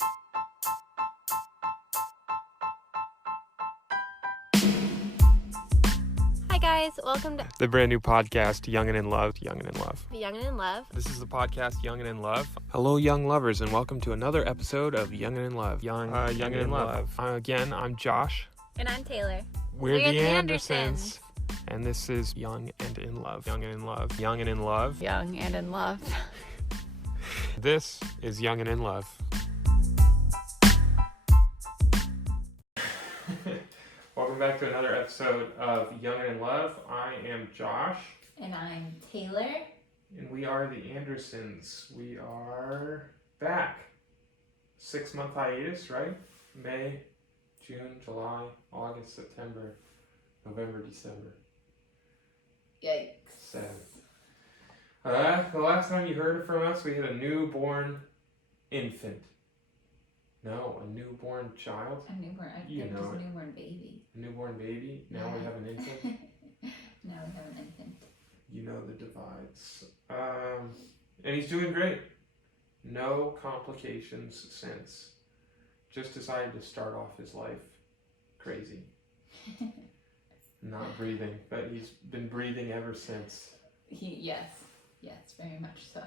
Hi guys, welcome to the brand new podcast, Young and in Love. Young and in Love. Young and in Love. This is the podcast, Young and in Love. Hello, young lovers, and welcome to another episode of Young and in Love. Young and in Love. Again, I'm Josh. And I'm Taylor. We're the Andersons. And this is Young and in Love. Young and in Love. Young and in Love. Young and in Love. This is Young and in Love. Welcome back to another episode of Young and in Love. I am Josh. And I'm Taylor. And we are the Andersons. We are back. 6-month hiatus, right? May, June, July, August, September, November, December. Yikes. 7. The last time you heard from us, we had a newborn infant. No, a newborn child. A newborn, I You think know it was it. a newborn baby. A newborn baby. Now we have an infant. Now we have an infant. You know the divides. And he's doing great. No complications since. Just decided to start off his life crazy. Not breathing, but he's been breathing ever since. Yes, very much so.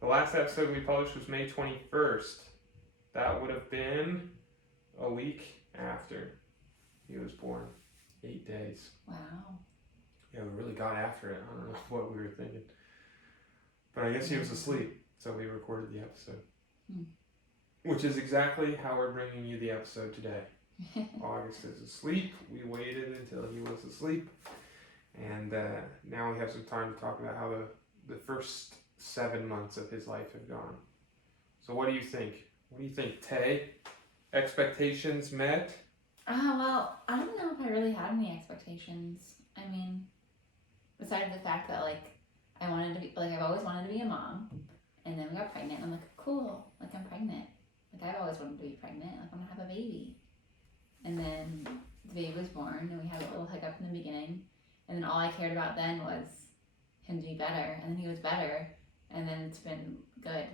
The last episode we published was May 21st. That would have been a week after he was born. 8 days. Wow. Yeah, we really got after it. I don't know what we were thinking. But I guess he was asleep, so we recorded the episode. Which is exactly how we're bringing you the episode today. August is asleep. We waited until he was asleep. And now we have some time to talk about how the first 7 months of his life have gone. So what do you think? What do you think, Tay? Expectations met? Well, I don't know if I really had any expectations. I mean, besides the fact that, I wanted to be, I've always wanted to be a mom. And then we got pregnant, and I'm like, cool, I'm pregnant. I've always wanted to be pregnant. I want to have a baby. And then the baby was born, and we had a little hiccup in the beginning. And then all I cared about then was him to be better. And then he was better. And then it's been good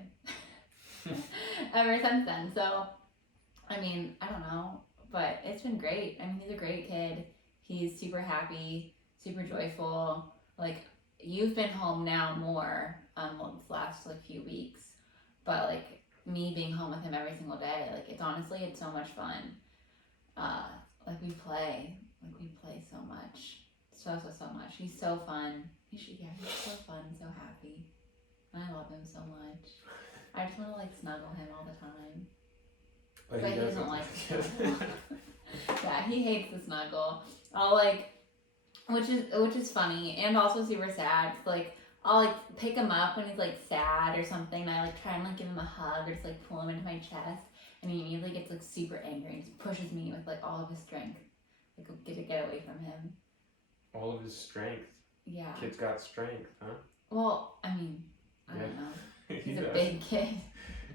ever since then. So, I mean, I don't know. But it's been great. I mean, he's a great kid. He's super happy, super joyful. You've been home now more this last, few weeks. But, me being home with him every single day, it's so much fun. We play so much. So much. He's so fun. He's so fun, so happy. I love him so much. I just want to snuggle him all the time. But he doesn't like to snuggle. Yeah, he hates the snuggle. Which is funny and also super sad. I'll pick him up when he's sad or something, and I try and give him a hug or just pull him into my chest, and he immediately gets super angry and just pushes me with all of his strength. Get away from him. All of his strength. Yeah. Kid's got strength, huh? Well, I mean, I don't know. He's a does. big kid.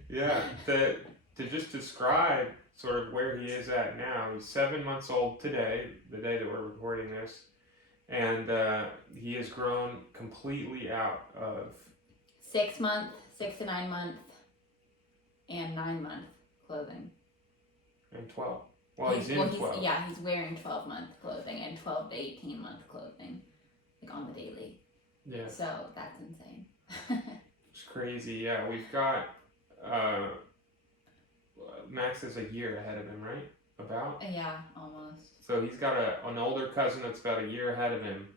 Yeah. To just describe sort of where he is at now, he's 7 months old today, the day that we're recording this. And he has grown completely out of 6 month, 6 to 9 month, and 9 month clothing. And 12. Well, he's in 12. He's wearing 12 month clothing and 12 to 18 month clothing, on the daily. Yeah. So that's insane. It's crazy. Yeah, we've got Max is a year ahead of him, right? About? Yeah, almost. So he's got an older cousin that's about a year ahead of him,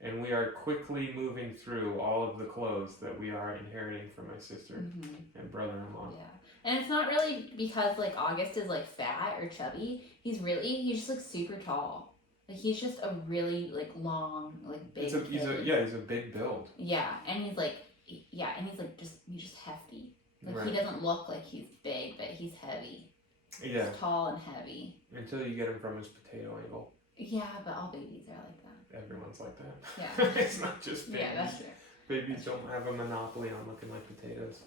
and we are quickly moving through all of the clothes that we are inheriting from my sister and brother-in-law. Yeah, and it's not really because August is fat or chubby. He's just super tall. He's just a really big kid. He's a big build. Yeah, and he's he's just hefty. Right. He doesn't look like he's big, but he's heavy. Yeah. He's tall and heavy. Until you get him from his potato angle. Yeah, but all babies are like that. Everyone's like that. Yeah. It's not just babies. Yeah, that's true. Babies don't have a monopoly on looking like potatoes.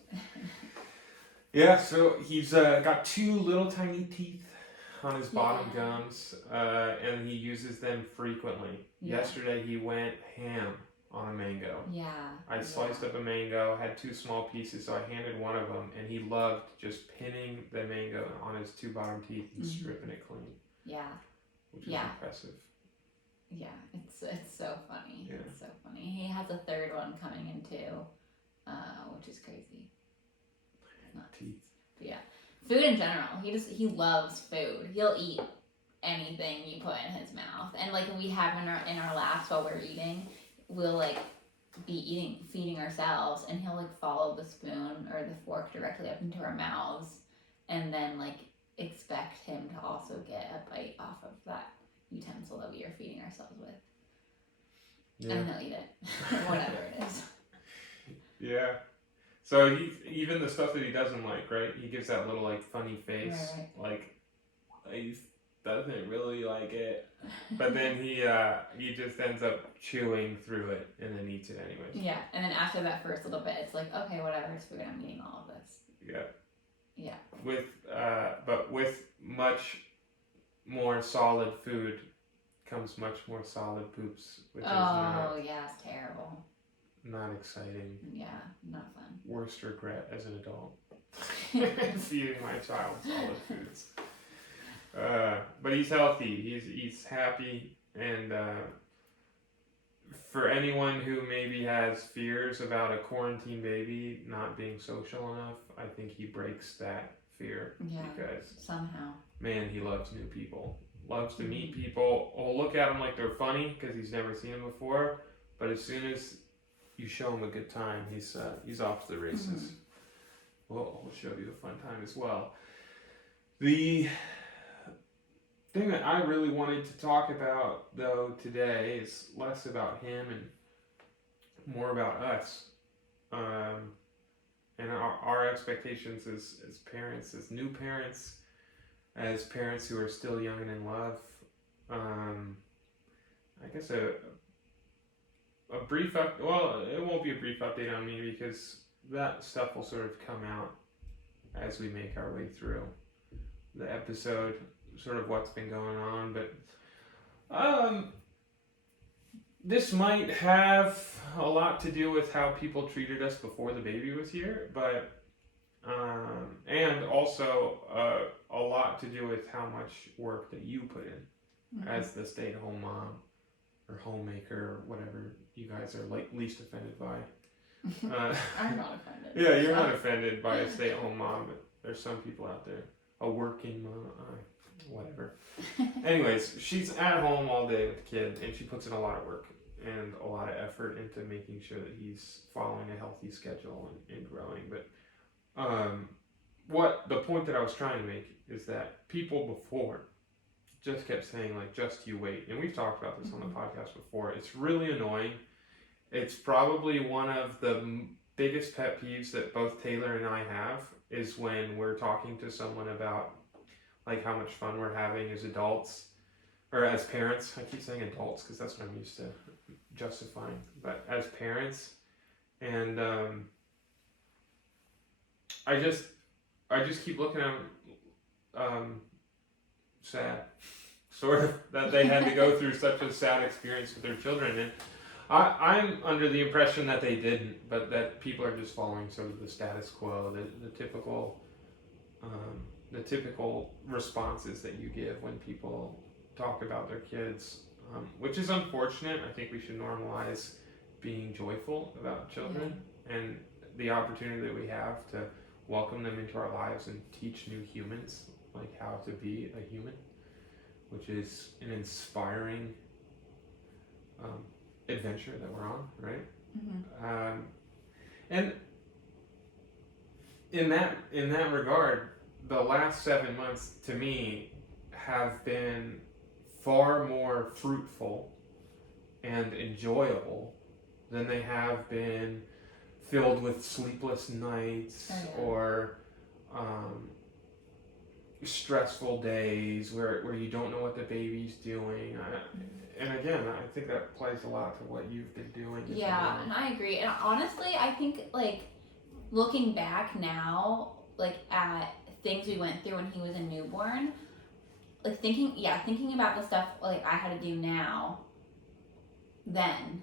Yeah, so he's got 2 little tiny teeth on his bottom gums, and he uses them frequently. Yeah. Yesterday he went ham on a mango. Yeah. I sliced up a mango, had 2 small pieces, so I handed one of them, and he loved just pinning the mango on his 2 bottom teeth and stripping it clean. Yeah. Which is impressive. Yeah, it's so funny. Yeah. It's so funny. He has a 3rd one coming in too, which is crazy. Teeth. But yeah, food in general. He loves food. He'll eat anything you put in his mouth, and like we have in our laps while we're eating, we'll like be feeding ourselves, and he'll like follow the spoon or the fork directly up into our mouths, and then like expect him to also get a bite off of that utensil that we are feeding ourselves with. Yeah. And he'll eat it, whatever it is. Yeah. So even the stuff that he doesn't like, right? He gives that little like funny face, like he doesn't really like it, but then he just ends up chewing through it and then eats it anyways. Yeah, and then after that first little bit, it's like, okay, whatever, it's food. I'm eating all of this. Yeah. Yeah. But with much more solid food comes much more solid poops, which is it's terrible. not exciting. Yeah, not fun. Worst regret as an adult. Feeding my child solid foods. But he's healthy. He's happy, and for anyone who maybe has fears about a quarantine baby not being social enough, I think he breaks that fear. Yeah, because somehow. Man, he loves new people. Loves to meet people. Will look at them like they're funny because he's never seen them before. But as soon as you show him a good time, he's off to the races. We'll show you a fun time as well. The thing that I really wanted to talk about, though, today is less about him and more about us. And our expectations as parents, as new parents, as parents who are still young and in love. I guess a brief it won't be a brief update on me because that stuff will sort of come out as we make our way through the episode, sort of what's been going on. But this might have a lot to do with how people treated us before the baby was here, but and also a lot to do with how much work that you put in as the stay-at-home mom or homemaker or whatever you guys are like least offended by. I'm not offended. Yeah, you're not offended by a stay-at-home mom, but there's some people out there. A working mom, whatever. Anyways, she's at home all day with the kid, and she puts in a lot of work and a lot of effort into making sure that he's following a healthy schedule and growing. But what the point that I was trying to make is that people before just kept saying, like, just you wait. And we've talked about this on the podcast before. It's really annoying. It's probably one of the biggest pet peeves that both Taylor and I have is when we're talking to someone about, like, how much fun we're having as adults or as parents. I keep saying adults because that's what I'm used to justifying. But as parents, and I just keep looking at them sad, sort of, that they had to go through such a sad experience with their children. And I'm under the impression that they didn't, but that people are just following sort of the status quo, the typical responses that you give when people talk about their kids, which is unfortunate. I think we should normalize being joyful about children and the opportunity that we have to welcome them into our lives and teach new humans like how to be a human, which is an inspiring adventure that we're on, right? And in that regard, the last 7 months to me have been far more fruitful and enjoyable than they have been filled with sleepless nights or stressful days where you don't know what the baby's doing. And again, I think that plays a lot to what you've been doing. Yeah, and I agree. And honestly, I think, like, looking back now, like, at things we went through when he was a newborn, like, thinking about the stuff, like, I had to do now, then,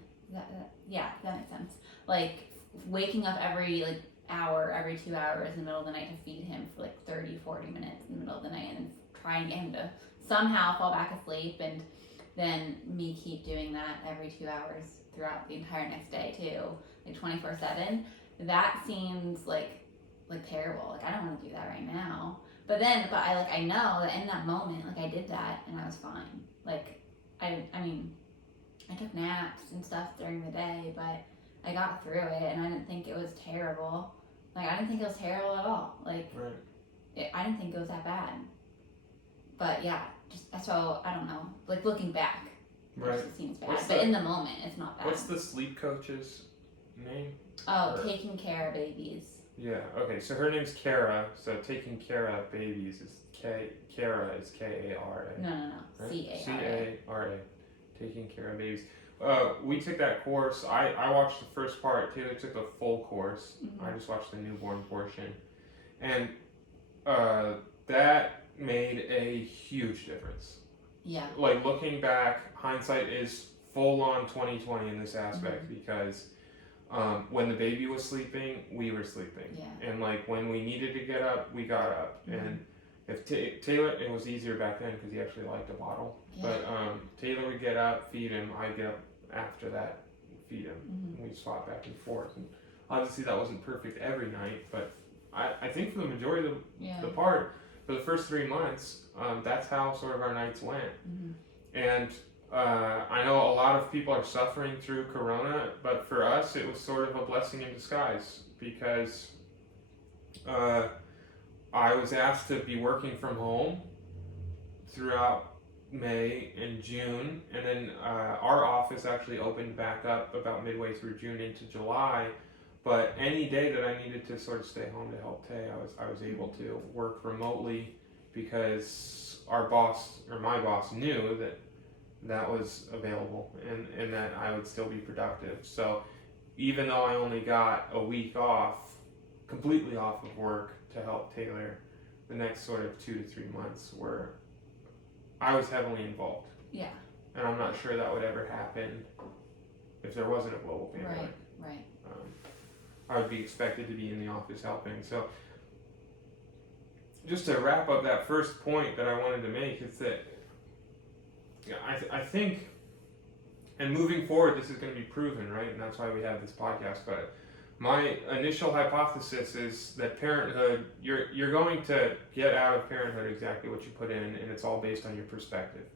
Yeah, that makes sense. Like waking up every like hour, every 2 hours in the middle of the night to feed him for like 30, 40 minutes in the middle of the night, and then try and get him to somehow fall back asleep, and then me keep doing that every 2 hours throughout the entire next day too, like 24/7. That seems like terrible. Like I don't want to do that right now. But I know that in that moment, like I did that and I was fine. Like I mean, I took naps and stuff during the day, but I got through it and I didn't think it was terrible. Like I didn't think it was terrible at all. Like I didn't think it was that bad. But yeah, just so I don't know. Like looking back, it seems bad. But in the moment, it's not bad. What's the sleep coach's name? Oh, Taking Care of Babies. Yeah. Okay. So her name's Kara. So Taking Care of Babies is Kara is K-A-R-A. No. Right? C-A-R-A. C-A-R-A. Taking Care of Babies. We took that course. I watched the first part. Taylor took the full course. Mm-hmm. I just watched the newborn portion, and that made a huge difference. Yeah. Like looking back, hindsight is full on 2020 in this aspect because when the baby was sleeping, we were sleeping. Yeah. And like when we needed to get up, we got up. And if Taylor, it was easier back then because he actually liked a bottle. Yeah. But Taylor would get up, feed him. I'd get up after that, feed him. We'd swap back and forth. And obviously that wasn't perfect every night, but I think for the majority of the part, for the first 3 months, that's how sort of our nights went. And I know a lot of people are suffering through Corona, but for us it was sort of a blessing in disguise because I was asked to be working from home throughout May and June, and then our office actually opened back up about midway through June into July. But any day that I needed to sort of stay home to help Tay, I was able to work remotely because our boss, or my boss, knew that was available and that I would still be productive. So even though I only got a week off, completely off of work to help Taylor, the next sort of 2 to 3 months were I was heavily involved. Yeah. And I'm not sure that would ever happen if there wasn't a global pandemic. Right. I would be expected to be in the office helping. So just to wrap up that first point that I wanted to make is that I think, and moving forward, this is going to be proven, right? And that's why we have this podcast. But my initial hypothesis is that parenthood, you're going to get out of parenthood exactly what you put in, and it's all based on your perspective.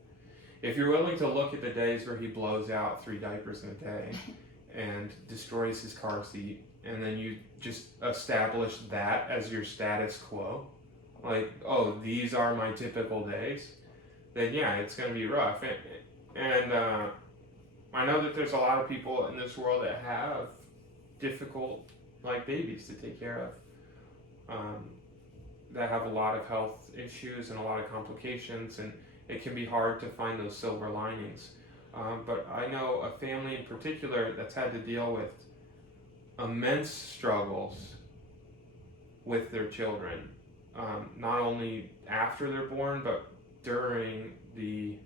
If you're willing to look at the days where he blows out 3 diapers in a day and destroys his car seat, and then you just establish that as your status quo, like, oh, these are my typical days, then yeah, it's going to be rough. And I know that there's a lot of people in this world that have difficult, like, babies to take care of, that have a lot of health issues and a lot of complications, and it can be hard to find those silver linings. But I know a family in particular that's had to deal with immense struggles with their children, not only after they're born, but during the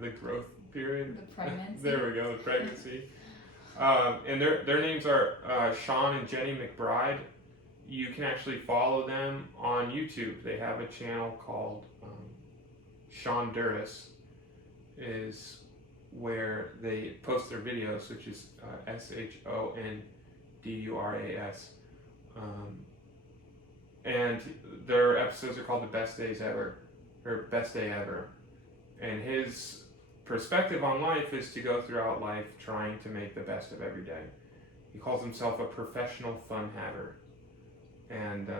the growth period. The pregnancy. There we go, the pregnancy. And their names are Sean and Jenny McBride. You can actually follow them on YouTube. They have a channel called Sean Duras, is where they post their videos, which is SHONDURAS. And their episodes are called The Best Days Ever, or Best Day Ever. And his perspective on life is to go throughout life trying to make the best of every day. He calls himself a professional fun haver. And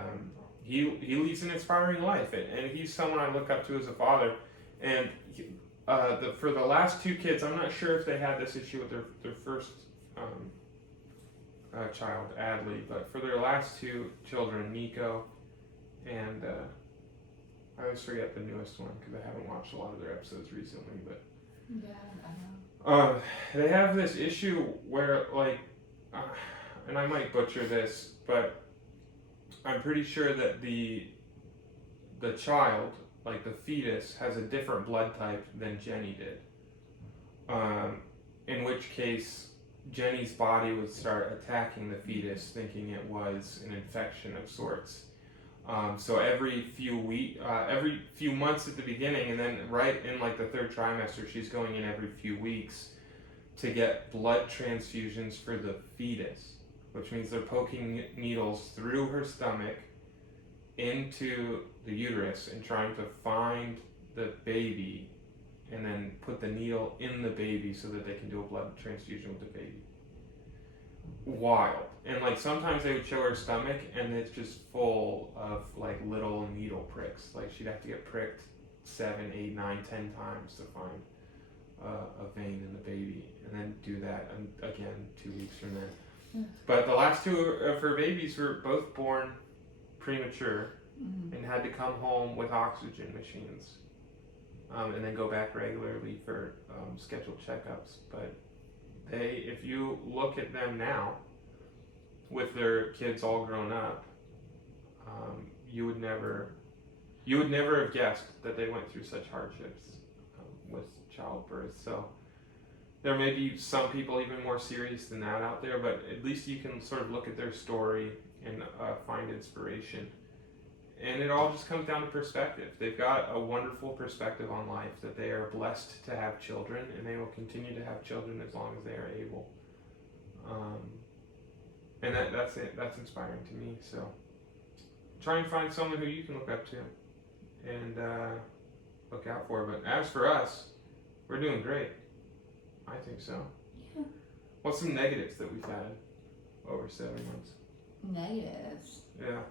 he leads an inspiring life. And he's someone I look up to as a father. And for the last 2 kids, I'm not sure if they had this issue with their first child, Adley, but for their last 2 children, Nico and I always forget the newest one because I haven't watched a lot of their episodes recently, but yeah, I know. They have this issue where, like, and I might butcher this, but I'm pretty sure that the child, like the fetus, has a different blood type than Jenny did. in which case Jenny's body would start attacking the fetus, thinking it was an infection of sorts. So every few months at the beginning, and then right in like the third trimester, she's going in every few weeks to get blood transfusions for the fetus, which means they're poking needles through her stomach into the uterus and trying to find the baby and then put the needle in the baby so that they can do a blood transfusion with the baby. Wild. And like sometimes they would show her stomach and it's just full of like little needle pricks. Like she'd have to get pricked 7, 8, 9, 10 times to find a vein in the baby, and then do that again 2 weeks from then. But the last two of her babies were both born premature and had to come home with oxygen machines, and then go back regularly for scheduled checkups. But if you look at them now, with their kids all grown up, you would never have guessed that they went through such hardships with childbirth. So there may be some people even more serious than that out there, but at least you can sort of look at their story and find inspiration. And it all just comes down to perspective. They've got a wonderful perspective on life, that they are blessed to have children, and they will continue to have children as long as they are able. And that's inspiring to me. So try and find someone who you can look up to and look out for. But as for us, we're doing great. I think so. Yeah. What's some negatives that we've had over 7 months? Negatives. Yeah.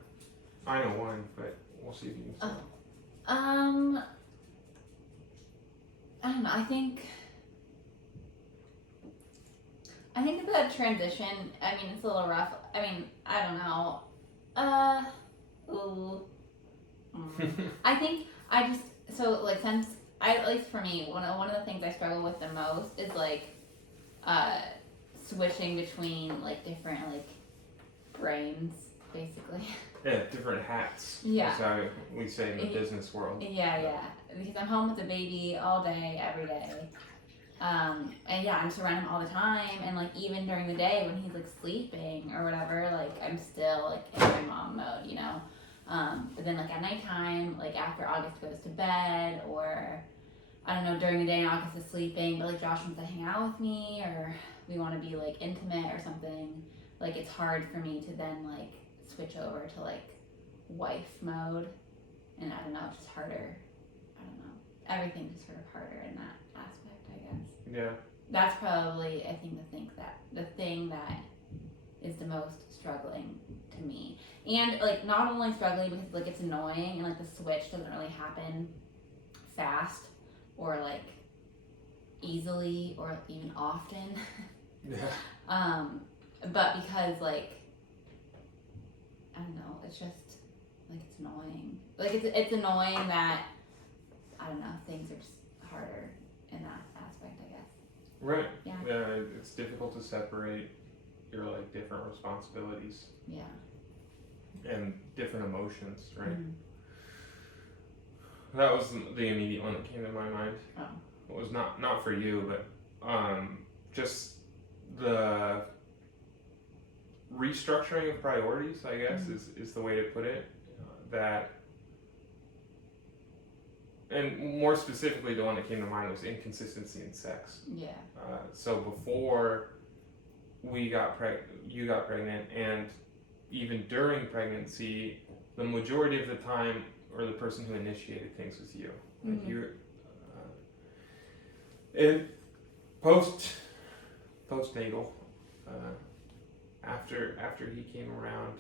I know one, but we'll see if you can say it. I don't know. I think the transition, I mean, it's a little rough. I mean, I don't know. I think since at least for me, one of the things I struggle with the most is like switching between like different like brains, basically. Yeah, different hats. Yeah. That's how we say in the business world. Yeah. Because I'm home with the baby all day, every day. And yeah, I'm surrounded him all the time. And like even during the day when he's like sleeping or whatever, like I'm still like in my mom mode, you know. But then like at nighttime, like after August goes to bed, or I don't know, during the day August is sleeping, but like Josh wants to hang out with me, or we want to be like intimate or something, like it's hard for me to then like switch over to like wife mode, and I don't know, it's just harder. I don't know, everything's just sort of harder in that aspect, I guess. Yeah. That's probably the thing that is the most struggling to me. And like not only struggling because like it's annoying and like the switch doesn't really happen fast or like easily or even often. Yeah. But because like I don't know, it's just like it's annoying. Like it's annoying that I don't know, things are just harder in that aspect, I guess. Right. Yeah. It's difficult to separate your like different responsibilities. Yeah. And different emotions, right? Mm-hmm. That was the immediate one that came to my mind. Oh. It was not for you, but just the restructuring of priorities, I guess, is the way to put it. And more specifically, the one that came to mind was inconsistency in sex. Yeah. So before you got pregnant, and even during pregnancy, the majority of the time, or the person who initiated things was you. Like you, and postnatal, after he came around,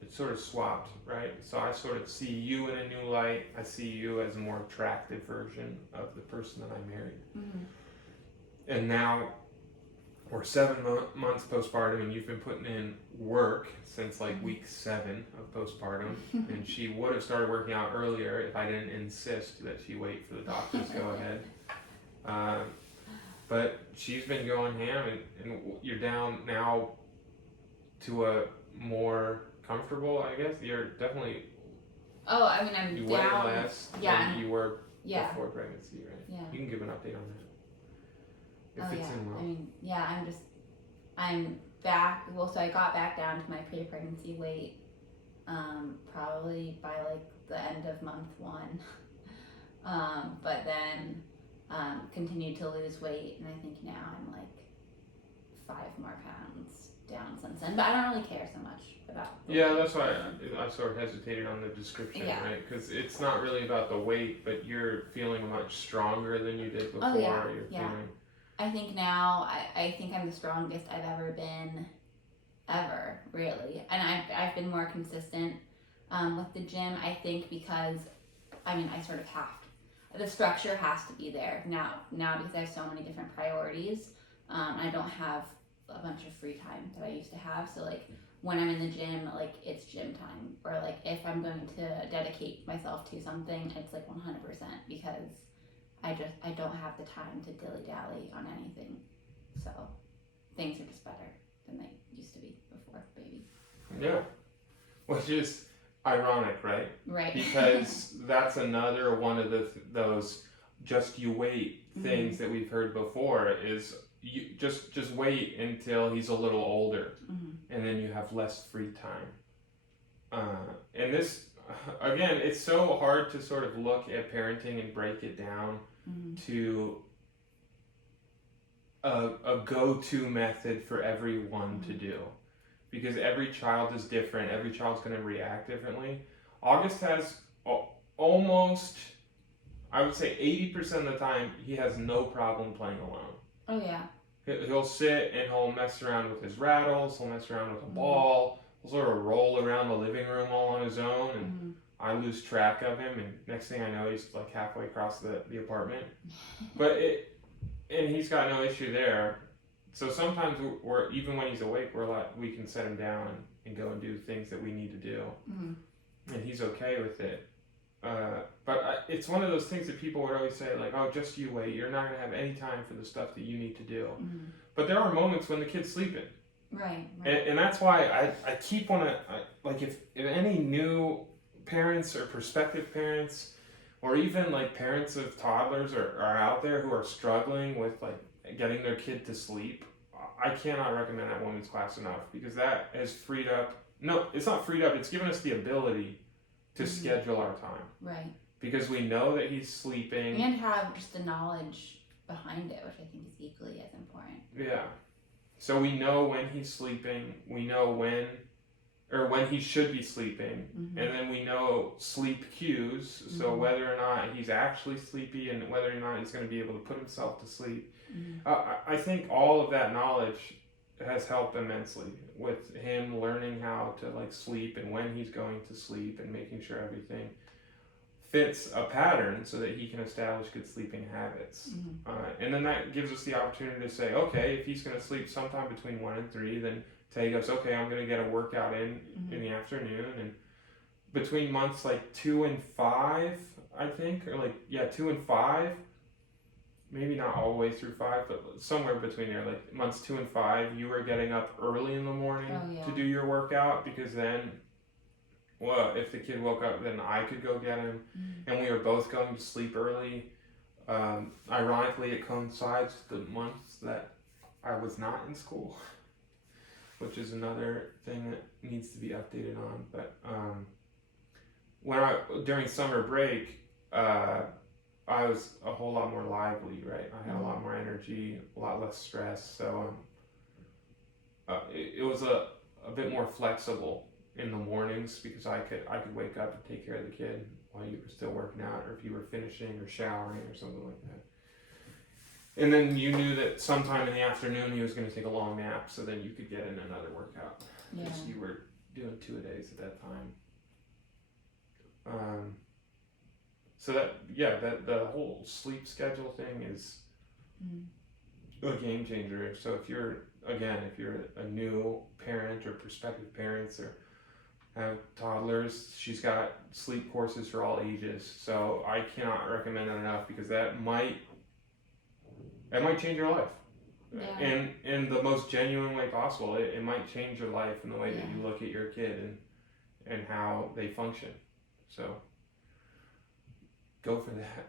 it sort of swapped, right? So I sort of see you in a new light. I see you as a more attractive version of the person that I married. Mm-hmm. And now we're 7 months postpartum, and you've been putting in work since like week 7 of postpartum. And she would have started working out earlier if I didn't insist that she wait for the doctor's go ahead. But she's been going ham, and you're down now to a more comfortable, I guess. You're definitely. Oh, I mean, I'm you down. weigh less Yeah. than you were Yeah. before pregnancy, right? Yeah. You can give an update on It fits in well. I mean, yeah, I'm back. Well, so I got back down to my pre-pregnancy weight, probably by like the end of month 1. But then continued to lose weight, and I think now I'm like 5 more pounds down since then. But I don't really care so much about. Yeah, that's why I sort of hesitated on the description, Yeah. right? Because it's not really about the weight, but you're feeling much stronger than you did before. Oh, yeah, You're yeah. feeling. I think now I think I'm the strongest I've ever been, ever, really. And I've been more consistent with the gym. I think because I sort of have to. The structure has to be there now because I have so many different priorities. I don't have a bunch of free time that I used to have. So like when I'm in the gym, like it's gym time, or like if I'm going to dedicate myself to something, it's like 100% because I don't have the time to dilly-dally on anything. So things are just better than they used to be before baby. Yeah. Which is ironic, right? Right. Because that's another one of those just you wait things that we've heard before is you just wait until he's a little older and then you have less free time. And this, again, it's so hard to sort of look at parenting and break it down to a go-to method for everyone to do, because every child is different. Every child's going to react differently. August has almost, I would say 80% of the time, he has no problem playing alone. Oh yeah. He'll sit and he'll mess around with his rattles. He'll mess around with a ball. He'll sort of roll around the living room all on his own, and I lose track of him, and next thing I know, he's like halfway across the apartment. And he's got no issue there. So sometimes we're even when he's awake, we can set him down and go and do things that we need to do, and he's okay with it. But it's one of those things that people would always say, like, "Oh, just you wait. You're not gonna have any time for the stuff that you need to do." But there are moments when the kid's sleeping. Right. And that's why I keep like if any new parents or prospective parents, or even like parents of toddlers are out there who are struggling with like getting their kid to sleep, I cannot recommend that women's class enough, because that has freed up. No, it's not freed up. It's given us the ability to schedule our time. Right. Because we know that he's sleeping. And have just the knowledge behind it, which I think is equally as important. Yeah. So we know when he's sleeping, we know when he should be sleeping, and then we know sleep cues, so whether or not he's actually sleepy and whether or not he's going to be able to put himself to sleep. I think all of that knowledge has helped immensely with him learning how to like sleep and when he's going to sleep, and making sure everything fits a pattern so that he can establish good sleeping habits. And then that gives us the opportunity to say, okay, if he's going to sleep sometime between 1 and 3, then Tay goes, okay, I'm going to get a workout in the afternoon. And between months like 2 and 5, I think, or like, 2 and 5, maybe not all the way through 5, but somewhere between there, like months 2 and 5, you were getting up early in the morning to do your workout, because then, well, if the kid woke up, then I could go get him, and we were both going to sleep early. Ironically, it coincides with the months that I was not in school, which is another thing that needs to be updated on. But during summer break, I was a whole lot more lively, right? I had a lot more energy, a lot less stress, so it was a bit more flexible in the mornings, because I could wake up and take care of the kid while you were still working out, or if you were finishing or showering or something like that. And then you knew that sometime in the afternoon he was going to take a long nap, so then you could get in another workout, because you were doing 2 a days at that time. So that the whole sleep schedule thing is a game changer. So if you're a new parent or prospective parents or have toddlers, she's got sleep courses for all ages. So I cannot recommend that enough, because that might change your life. And in the most genuine way possible. It might change your life in the way that you look at your kid and how they function. So go for that.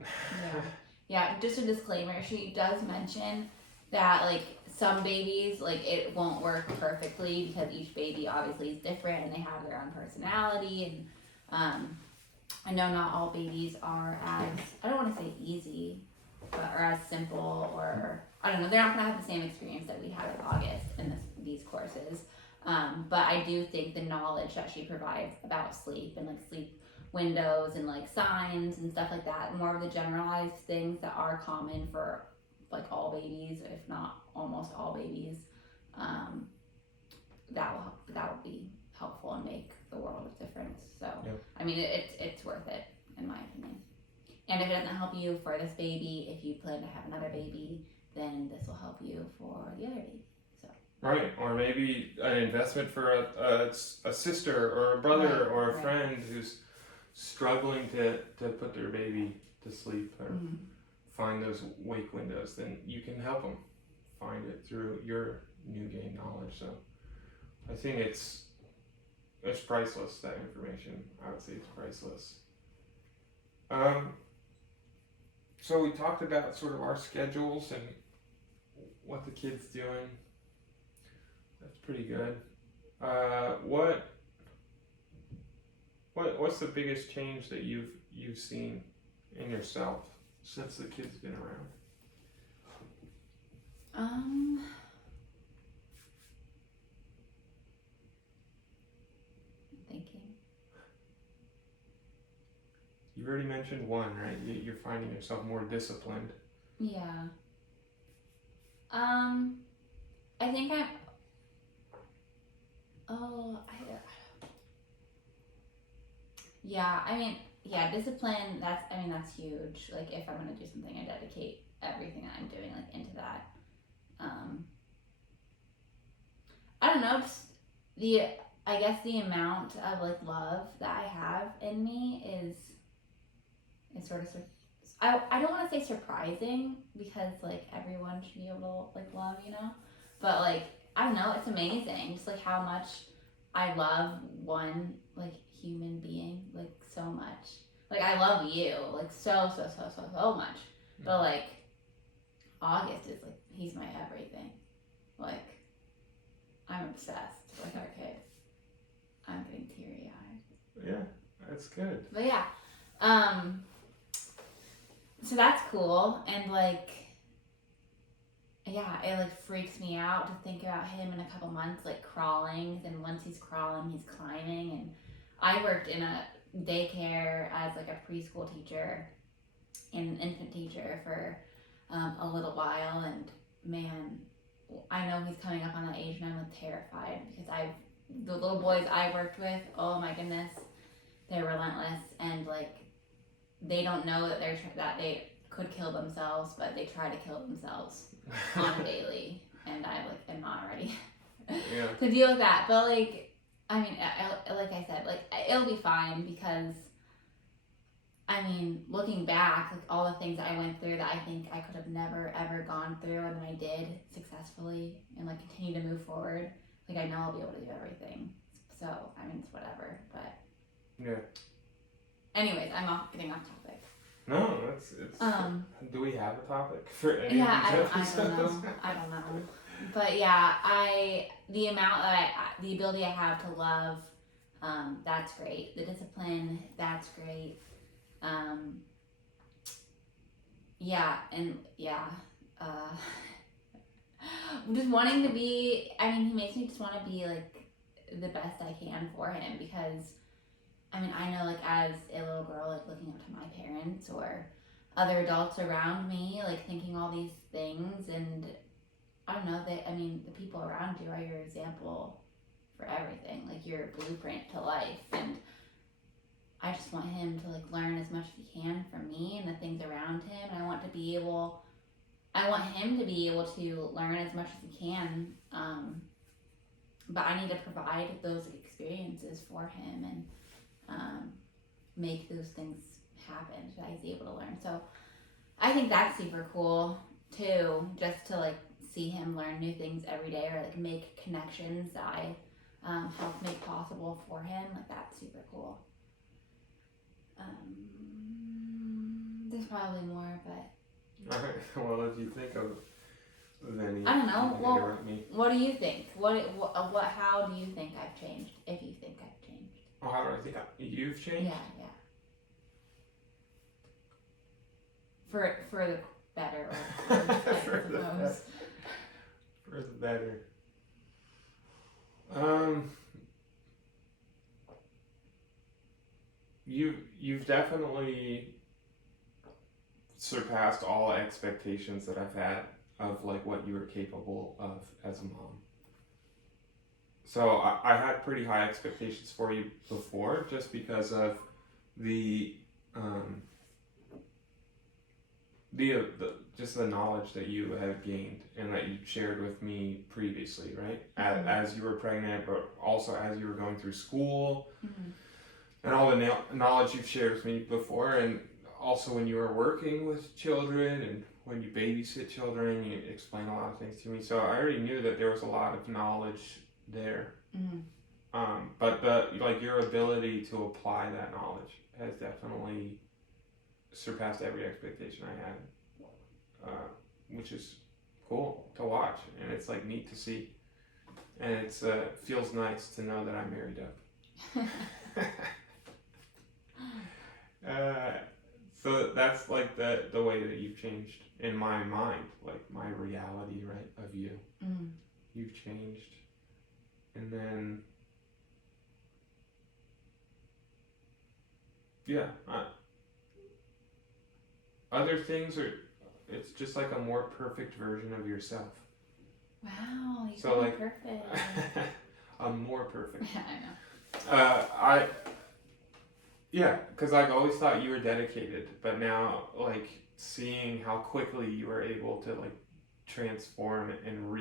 Yeah, just a disclaimer, she does mention that like some babies, like it won't work perfectly because each baby obviously is different and they have their own personality. And I know not all babies are as, I don't want to say easy, but or as simple, or I don't know, they're not gonna have the same experience that we had with August in these courses. But I do think the knowledge that she provides about sleep and like sleep windows and like signs and stuff like that, more of the generalized things that are common for like all babies, if not almost all babies, that will be helpful and make the world of difference. So Yep. I mean, it's worth it in my opinion. And if it doesn't help you for this baby, if you plan to have another baby, then this will help you for the other baby. So Right, or maybe an investment for a sister or a brother Right, or a right. friend who's struggling to put their baby to sleep or find those wake windows. Then you can help them find it through your new gained knowledge. So I think it's priceless, that information. I would say it's priceless. So we talked about sort of our schedules and what the kid's doing. That's pretty good. What's the biggest change that you've seen in yourself since the kid's been around? Thinking. You already mentioned one, right? You're finding yourself more disciplined. Yeah. I think I'm. Oh, yeah. I mean, yeah. Discipline. That's huge. Like, if I'm gonna do something, I dedicate everything that I'm doing like into that. I don't know. Just I guess the amount of like love that I have in me is sort of. I don't want to say surprising because like everyone should be able to like love, but like I don't know, it's amazing just like how much I love one like human being like so much. Like I love you like so much, but like August is like he's my everything. Like I'm obsessed with our kid. I'm getting teary eyed. Yeah, that's good. But yeah, so that's cool, and like, yeah, it like freaks me out to think about him in a couple months like crawling, and once he's crawling, he's climbing. And I worked in a daycare as like a preschool teacher and infant teacher for a little while, and man, I know he's coming up on that age, and I'm like terrified because the little boys I worked with, oh my goodness, they're relentless, and like they don't know that they could kill themselves, but they try to kill themselves on a daily, and I like am not ready to deal with that. But like, I mean, like I said, like it'll be fine because, I mean, looking back, like all the things that I went through that I think I could have never ever gone through, and I did successfully, and like continue to move forward. Like I know I'll be able to do everything. So I mean, it's whatever. But yeah. Anyways, I'm getting off topic. No, it's. Do we have a topic for any Yeah, of these I don't episodes? know. I don't know. But yeah, the ability I have to love, that's great. The discipline, that's great. Yeah, and yeah, just wanting to be. I mean, he makes me just want to be like the best I can for him because. I mean, I know, like, as a little girl, like, looking up to my parents or other adults around me, like, thinking all these things, and I don't know, the people around you are your example for everything, like, your blueprint to life, and I just want him to, like, learn as much as he can from me and the things around him, and I want him to be able to learn as much as he can, but I need to provide those experiences for him, and make those things happen so that he's able to learn. So I think that's super cool too, just to like see him learn new things every day or like make connections that I help make possible for him. Like that's super cool. There's probably more, but All right. Well, if you think of then I don't know. you can Well, interrupt me. what do you think? How do you think I've changed? If you think I've changed? Oh, how do I think you've changed? Yeah. For the better or worse, I suppose. For the better. You've definitely surpassed all expectations that I've had of like what you were capable of as a mom. So I had pretty high expectations for you before, just because of the just the knowledge that you have gained and that you shared with me previously, right? As you were pregnant, but also as you were going through school, and all the knowledge you've shared with me before, and also when you were working with children and when you babysit children, you explain a lot of things to me. So I already knew that there was a lot of knowledge there. But your ability to apply that knowledge has definitely surpassed every expectation I had, which is cool to watch, and it's like neat to see, and it's feels nice to know that I married up. So that's like the way that you've changed in my mind, like my reality, right, of you. You've changed, and then other things are. It's just like a more perfect version of yourself. Wow, you so like perfect. I'm more perfect. I know. Because I've always thought you were dedicated, but now like seeing how quickly you were able to like transform and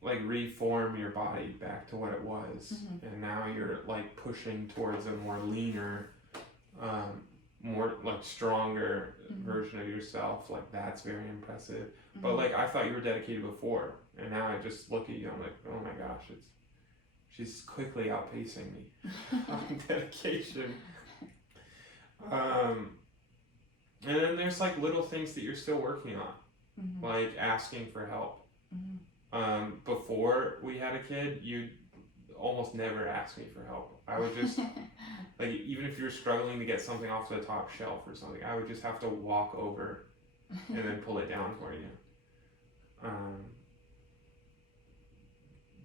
reform your body back to what it was, and now you're like pushing towards a more leaner, more like stronger version of yourself. Like that's very impressive. But like I thought you were dedicated before, and now I just look at you, I'm like, oh my gosh, she's quickly outpacing me on dedication. And then there's like little things that you're still working on, like asking for help. Before we had a kid, you'd almost never ask me for help. I would just, like, even if you're struggling to get something off the top shelf or something, I would just have to walk over and then pull it down for you.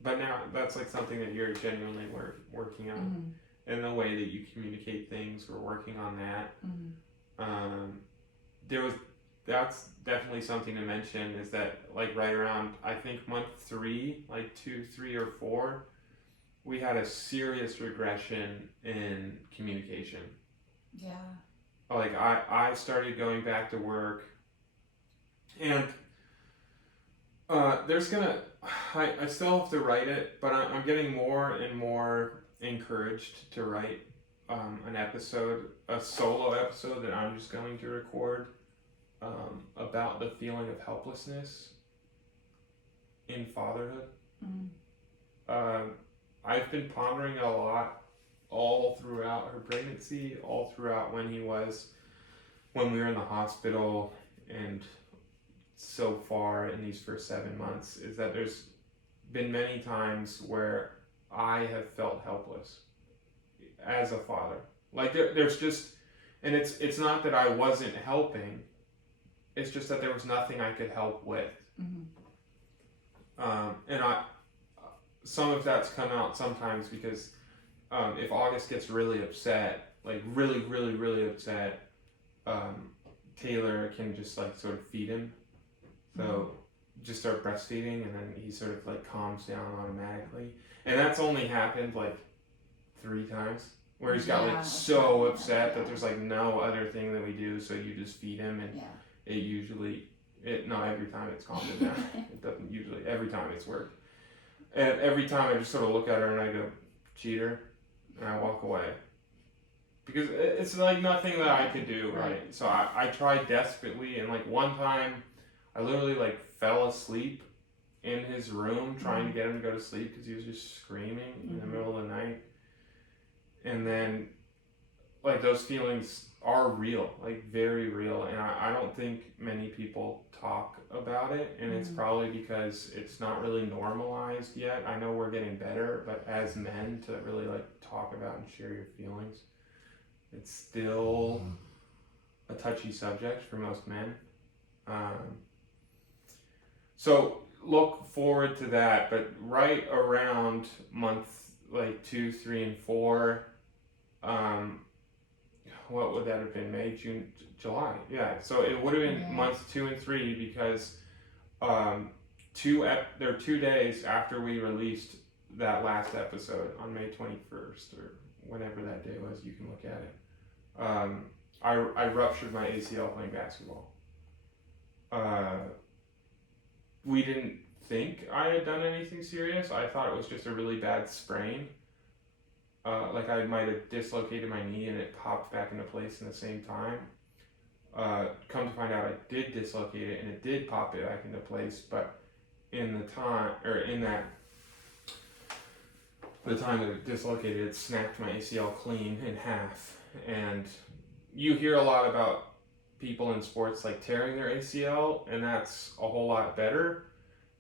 But now that's like something that you're genuinely working on. And the way that you communicate things, we're working on that. That's definitely something to mention, is that like right around, I think month 3, like 2, 3, or 4, we had a serious regression in communication. Yeah. Like I started going back to work, and I still have to write it, but I'm getting more and more encouraged to write a solo episode that I'm just going to record about the feeling of helplessness in fatherhood. I've been pondering it a lot all throughout her pregnancy, all throughout when we were in the hospital, and so far in these first 7 months, is that there's been many times where I have felt helpless as a father. Like there's just, and it's not that I wasn't helping, it's just that there was nothing I could help with. And some of that's come out sometimes because if August gets really upset, like really, really, really upset, Taylor can just like sort of feed him. So just start breastfeeding, and then he sort of like calms down automatically. And that's only happened like 3 times, where he's got like so upset that there's like no other thing that we do, so you just feed him, and every time it's calmed him down. It doesn't usually, every time it's worked. And every time I just sort of look at her and I go, cheater, and I walk away. Because it's like nothing that I could do, right? So I tried desperately, and like one time I literally like fell asleep in his room trying to get him to go to sleep because he was just screaming in the middle of the night. And then like those feelings are real, like very real, and I don't think many people talk about it, and it's probably because it's not really normalized yet. I know we're getting better, but as men, to really like talk about and share your feelings, it's still a touchy subject for most men. So look forward to that, but right around month like 2, 3, and 4, what would that have been? May, June, July. Yeah. So it would have been months 2 and 3 because there are 2 days after we released that last episode on May 21st or whenever that day was. You can look at it. I ruptured my ACL playing basketball. We didn't think I had done anything serious. I thought it was just a really bad sprain. Like I might have dislocated my knee and it popped back into place in the same time. Come to find out, I did dislocate it and it did pop it back into place. But the time that it dislocated, it snapped my ACL clean in half. And you hear a lot about people in sports like tearing their ACL, and that's a whole lot better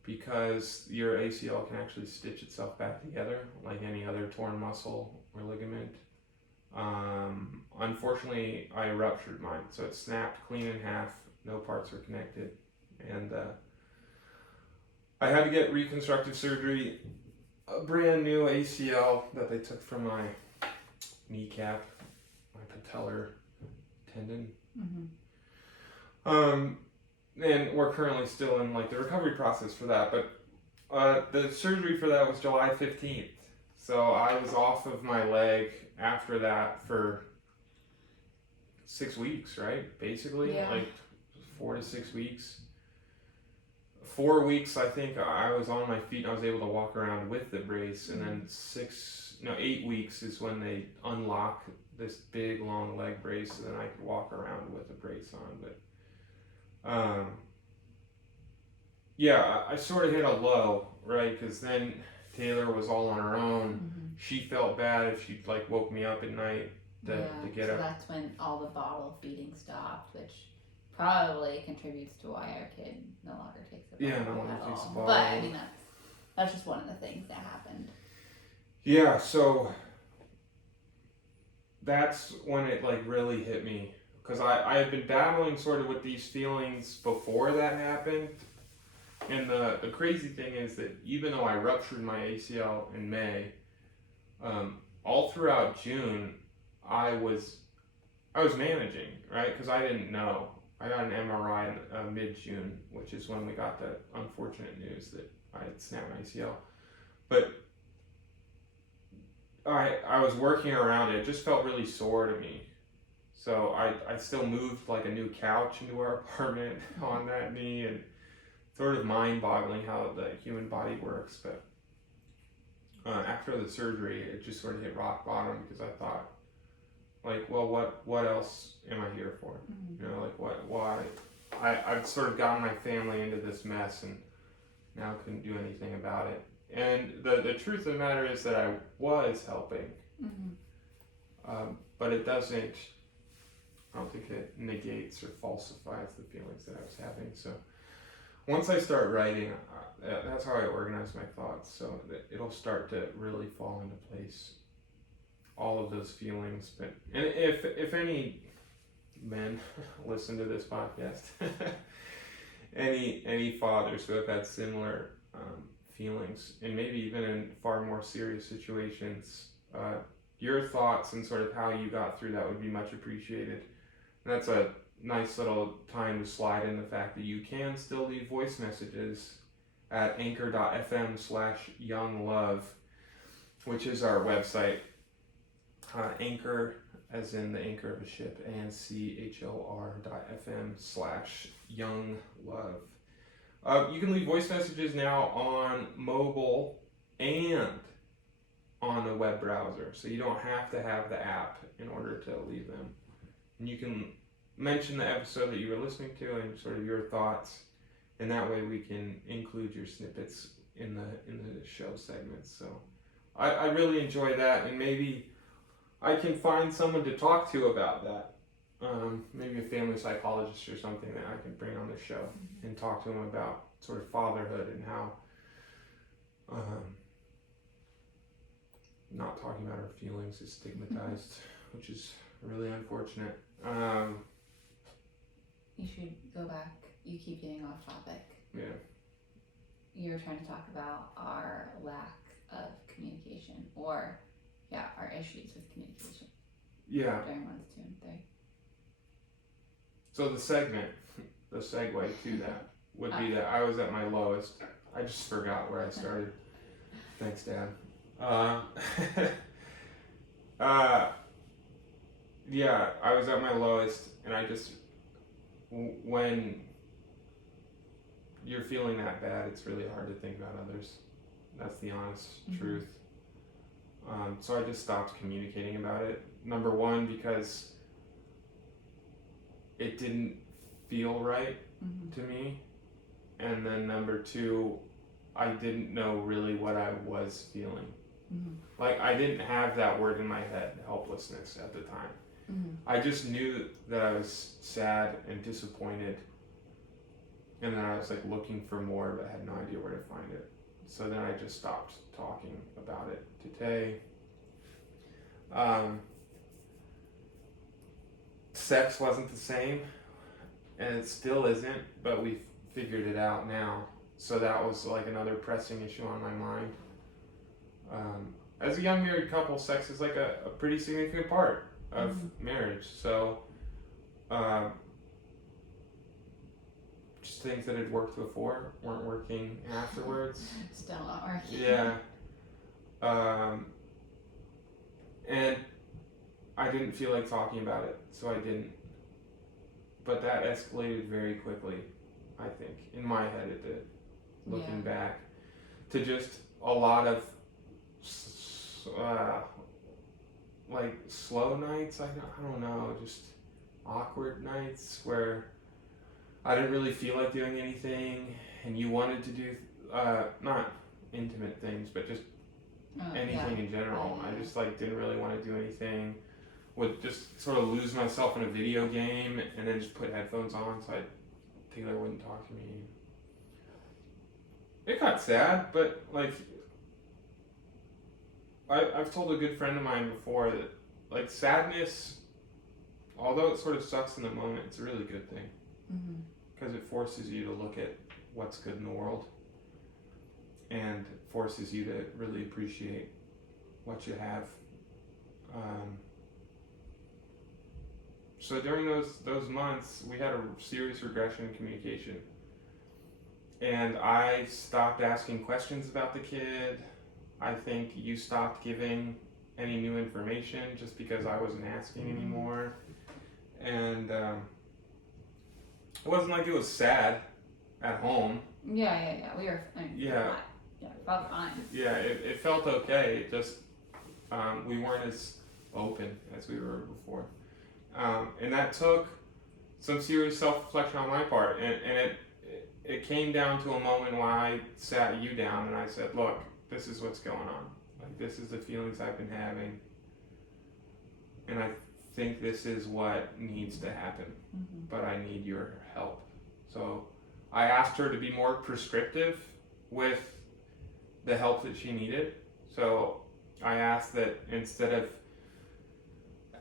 because your ACL can actually stitch itself back together like any other torn muscle or ligament. Unfortunately, I ruptured mine, so it snapped clean in half, no parts were connected, and I had to get reconstructive surgery, a brand new ACL that they took from my kneecap, my patellar tendon. And we're currently still in like the recovery process for that, but the surgery for that was July 15th. So I was off of my leg after that for 6 weeks, right? Basically, like 4 to 6 weeks. 4 weeks, I think I was on my feet and I was able to walk around with the brace, and then 8 weeks is when they unlock this big long leg brace, so then I could walk around with the brace on. But I sort of hit a low, right? Because then Taylor was all on her own. She felt bad if she like woke me up at night to get up. So that's when all the bottle feeding stopped, which probably contributes to why our kid no longer takes the bottle. No longer takes the bottle. But I mean, that's just one of the things that happened. Yeah, so that's when it like really hit me, because I had been battling sort of with these feelings before that happened. And the crazy thing is that even though I ruptured my ACL in May, all throughout June I was managing, right? Because I didn't know. I got an MRI in mid-June, which is when we got the unfortunate news that I had snapped my ACL. But I was working around it. It just felt really sore to me. So I still moved like a new couch into our apartment on that knee, and sort of mind-boggling how the human body works. But after the surgery, it just sort of hit rock bottom, because I thought, like, well, what else am I here for? You know, like why? I've sort of gotten my family into this mess and now couldn't do anything about it. And the truth of the matter is that I was helping, but it doesn't, I don't think it negates or falsifies the feelings that I was having. So once I start writing, that's how I organize my thoughts, so that it'll start to really fall into place, all of those feelings. But and if any men listen to this podcast, any fathers who have had similar feelings, and maybe even in far more serious situations, your thoughts and sort of how you got through that would be much appreciated. And that's a nice little time to slide in the fact that you can still leave voice messages at anchor.fm/younglove, which is our website. Anchor, as in the anchor of a ship, anchor.fm/younglove. You can leave voice messages now on mobile and on a web browser, so you don't have to have the app in order to leave them. And you can mention the episode that you were listening to and sort of your thoughts, and that way we can include your snippets in the show segments. So I really enjoy that, and maybe I can find someone to talk to about that. Maybe a family psychologist or something that I can bring on the show and talk to them about sort of fatherhood and how not talking about our feelings is stigmatized, which is really unfortunate. You should go back. You keep getting off topic. Yeah. You were trying to talk about our lack of communication, or our issues with communication. Yeah. During 1, 2, and 3. So the segue to that would be that I was at my lowest. I just forgot where I started. Thanks, Dad. Yeah, I was at my lowest, and I just, when you're feeling that bad, it's really hard to think about others. That's the honest truth. So I just stopped communicating about it. Number one, because it didn't feel right to me. And then number two, I didn't know really what I was feeling. Like, I didn't have that word in my head, helplessness, at the time. I just knew that I was sad and disappointed, and then I was like looking for more, but I had no idea where to find it. So then I just stopped talking about it today. Sex wasn't the same, and it still isn't, but we figured it out now. So that was like another pressing issue on my mind. As a young married couple, sex is like a pretty significant part of marriage. So just things that had worked before weren't working afterwards. Still not working. Yeah. And I didn't feel like talking about it, so I didn't. But that escalated very quickly, I think. In my head it did, looking back. To just a lot of like slow nights, I don't know, just awkward nights where I didn't really feel like doing anything, and you wanted to do not intimate things, but just anything in general. I just like didn't really want to do anything. Would just sort of lose myself in a video game and then just put headphones on so Taylor wouldn't talk to me. It got sad, but like I've told a good friend of mine before that like sadness, although it sort of sucks in the moment, it's a really good thing because it forces you to look at what's good in the world and forces you to really appreciate what you have. So during those months, we had a serious regression in communication. And I stopped asking questions about the kid. I think you stopped giving any new information just because I wasn't asking anymore. And it wasn't like it was sad at home. Yeah. We were fine. Felt fine. Yeah, it felt okay. It just, we weren't as open as we were before. And that took some serious self-reflection on my part. And it came down to a moment when I sat you down and I said, look, this is what's going on. Like, this is the feelings I've been having. And I think this is what needs to happen. But I need your help. So I asked her to be more prescriptive with the help that she needed. So I asked that instead of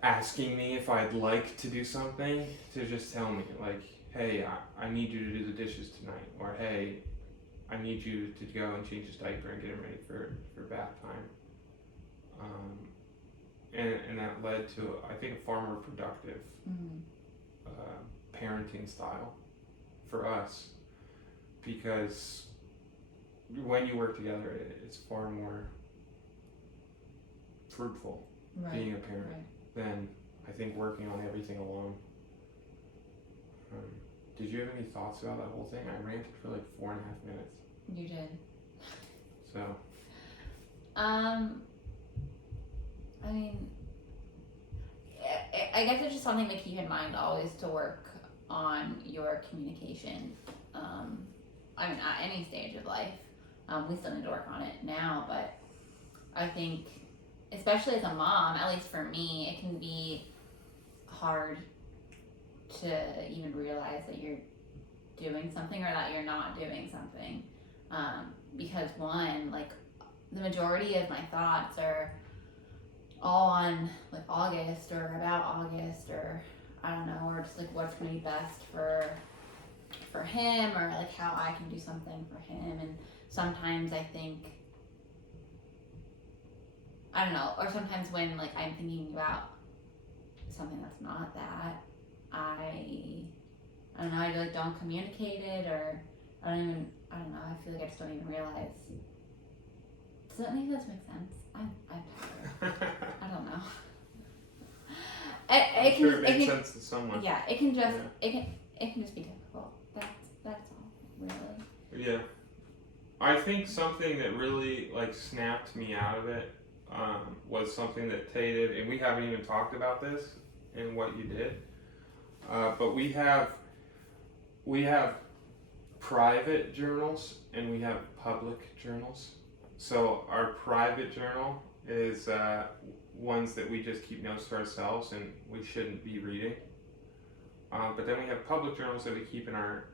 asking me if I'd like to do something, to just tell me, like, hey, I need you to do the dishes tonight, or hey, I need you to go and change his diaper and get him ready for bath time. And that led to, I think, a far more productive parenting style for us, because when you work together, it's far more fruitful being a parent than, I think, working on everything alone. Did you have any thoughts about that whole thing? I ranted for like 4.5 minutes. You did. So. I mean, I guess it's just something to keep in mind always, to work on your communication. I mean, at any stage of life. We still need to work on it now, but I think especially as a mom, at least for me, it can be hard to even realize that you're doing something or that you're not doing something. Because one, like, the majority of my thoughts are all on like August or about August, or I don't know, or just like what's gonna be best for him, or like how I can do something for him. And sometimes I think, I don't know, or sometimes when like I'm thinking about something that's not that, I don't know, I like don't communicate it, or I don't know, I feel like I just don't even realize. Does that make sense? I don't know. I'm sure it makes sense to someone. Yeah, it can just it can just be difficult. That's all, really. Yeah, I think something that really like snapped me out of it was something that Tay did, and we haven't even talked about this and what you did. But we have private journals and we have public journals. So our private journal is ones that we just keep notes to ourselves and we shouldn't be reading. But then we have public journals that we keep in our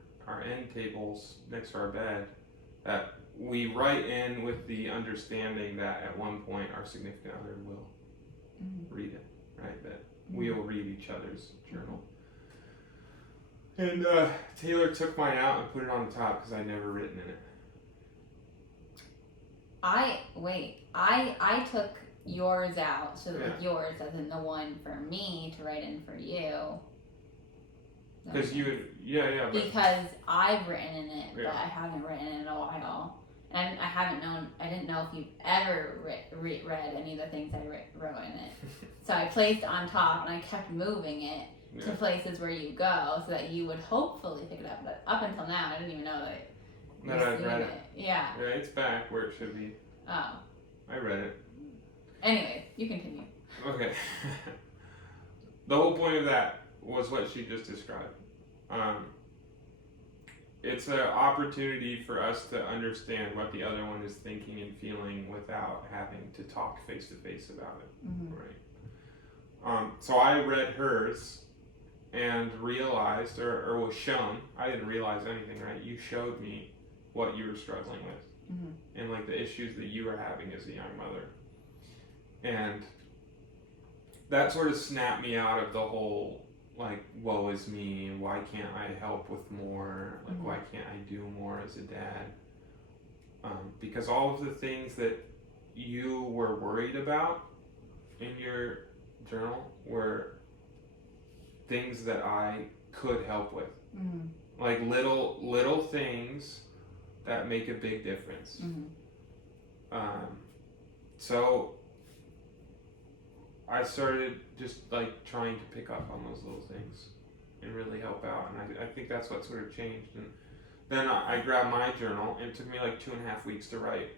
end tables next to our bed that we write in with the understanding that at one point our significant other will read it, right? That we'll read each other's journal. And Taylor took mine out and put it on the top because I'd never written in it. I took yours out, so like yours as in the one for me to write in for you. Because you would, because I've written in it, but I haven't written in a while. And I didn't know if you've ever read any of the things I wrote in it. So I placed on top and I kept moving it to places where you go so that you would hopefully pick it up. But up until now, I didn't even know that I've read it. Yeah. Yeah, it's back where it should be. Oh. I read it. Anyway, you continue. Okay. The whole point of that was what she just described. It's an opportunity for us to understand what the other one is thinking and feeling without having to talk face to face about it. Right. So I read hers and realized, or was shown, I didn't realize anything, right? You showed me what you were struggling with and like the issues that you were having as a young mother. And that sort of snapped me out of the whole, like, woe is me, why can't I help with more, like, why can't I do more as a dad? Because all of the things that you were worried about in your journal were things that I could help with. Like little things that make a big difference. So I started just like trying to pick up on those little things and really help out, and I think that's what sort of changed. And then I grabbed my journal, and it took me like 2.5 weeks to write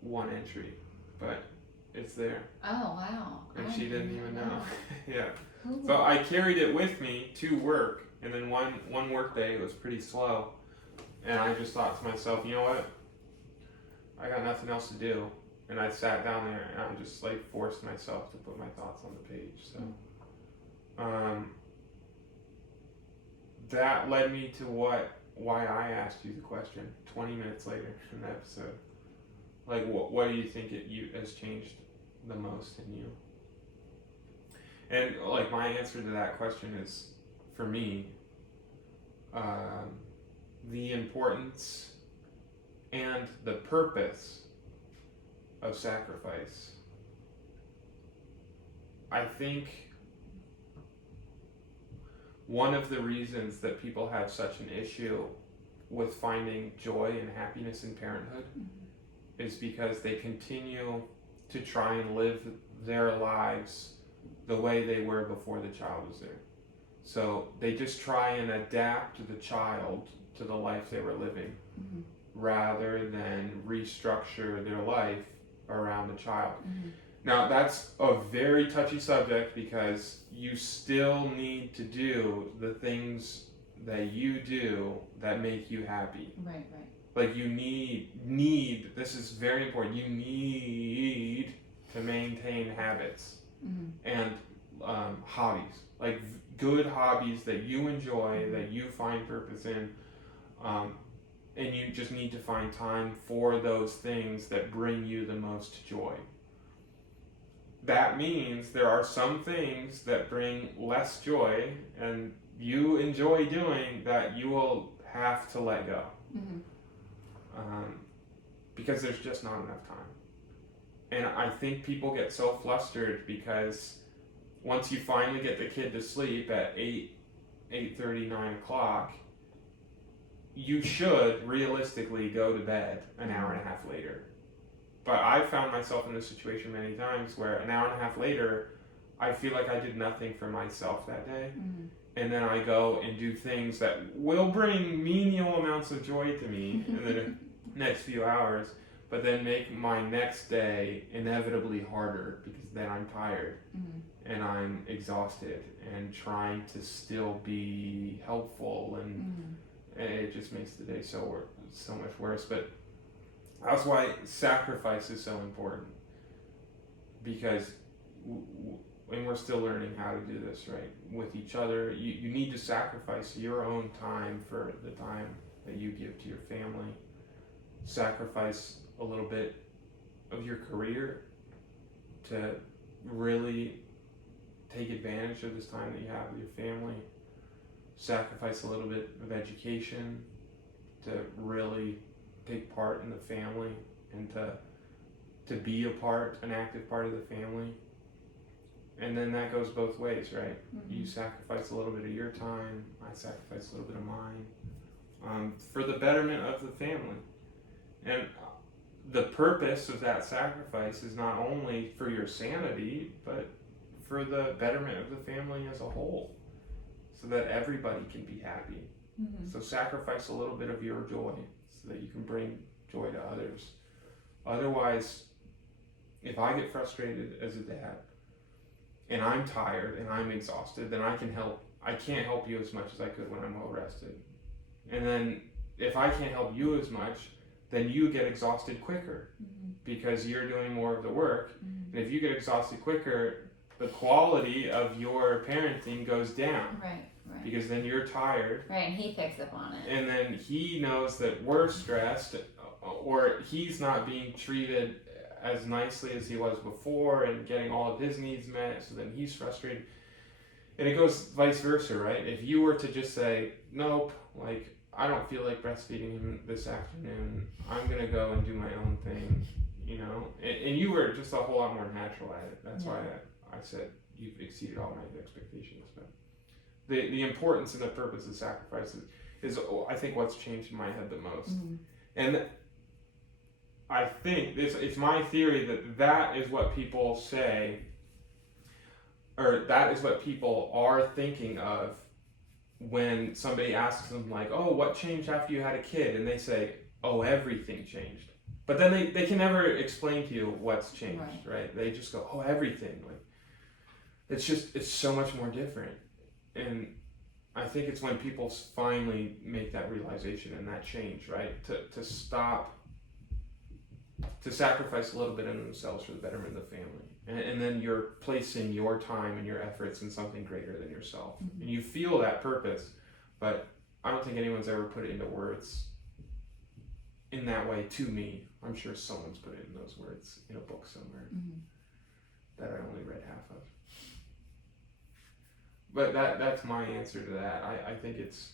one entry, but it's there. Oh wow! And she didn't even know. Yeah. Cool. So I carried it with me to work, and then one work day was pretty slow, and I just thought to myself, you know what? I got nothing else to do. And I sat down there and I just like forced myself to put my thoughts on the page. So that led me to why I asked you the question 20 minutes later in the episode. Like what do you think has changed the most in you? And like my answer to that question is, for me, the importance and the purpose of sacrifice. I think one of the reasons that people have such an issue with finding joy and happiness in parenthood is because they continue to try and live their lives the way they were before the child was there. So they just try and adapt the child to the life they were living rather than restructure their life around the child. Now that's a very touchy subject because you still need to do the things that you do that make you happy. Right. Like you need, this is very important, you need to maintain habits Mm-hmm. and hobbies, like good hobbies that you enjoy, that you find purpose in, and you just need to find time for those things that bring you the most joy. That means there are some things that bring less joy and you enjoy doing that you will have to let go. Mm-hmm. Because there's just not enough time. And I think people get so flustered because once you finally get the kid to sleep at 8:30, 9 o'clock, you should realistically go to bed an hour and a half later. But I found myself in this situation many times where an hour and a half later, I feel like I did nothing for myself that day. Mm-hmm. And then I go and do things that will bring menial amounts of joy to me in the next few hours, but then make my next day inevitably harder because then I'm tired Mm-hmm. and I'm exhausted and trying to still be helpful, and it just makes the day so much worse. But that's why sacrifice is so important, because and we're still learning how to do this, right, with each other. You need to sacrifice your own time for the time that you give to your family. Sacrifice a little bit of your career to really take advantage of this time that you have with your family. Sacrifice a little bit of education to really take part in the family and to be an active part of the family. And then that goes both ways, right? Mm-hmm. You sacrifice a little bit of your time, I sacrifice a little bit of mine, for the betterment of the family. And the purpose of that sacrifice is not only for your sanity, but for the betterment of the family as a whole, so that everybody can be happy. Mm-hmm. So sacrifice a little bit of your joy so that you can bring joy to others. Otherwise, if I get frustrated as a dad and I'm tired and I'm exhausted, then I can't help you as much as I could when I'm well rested. And then if I can't help you as much, then you get exhausted quicker because you're doing more of the work. And if you get exhausted quicker, the quality of your parenting goes down. Right. Because then you're tired. Right, and he picks up on it. And then he knows that we're stressed, or he's not being treated as nicely as he was before and getting all of his needs met, so then he's frustrated. And it goes vice versa, right? If you were to just say, nope, like, I don't feel like breastfeeding him this afternoon, I'm gonna go and do my own thing, you know? And you were just a whole lot more natural at it. That's why I said you've exceeded all my expectations. But the importance and the purpose of sacrifice is I think what's changed in my head the most. And I think it's my theory that is what people say, or that is what people are thinking of when somebody asks them, like, oh, what changed after you had a kid? And they say, oh, everything changed. But then they can never explain to you what's changed, right? They just go, oh, everything. Like, it's so much more different. And I think it's when people finally make that realization and that change, right? To stop, to sacrifice a little bit of themselves for the betterment of the family. And then you're placing your time and your efforts in something greater than yourself. And you feel that purpose, but I don't think anyone's ever put it into words in that way to me. I'm sure someone's put it in those words in a book somewhere that I only read half of. But that's my answer to that. I think it's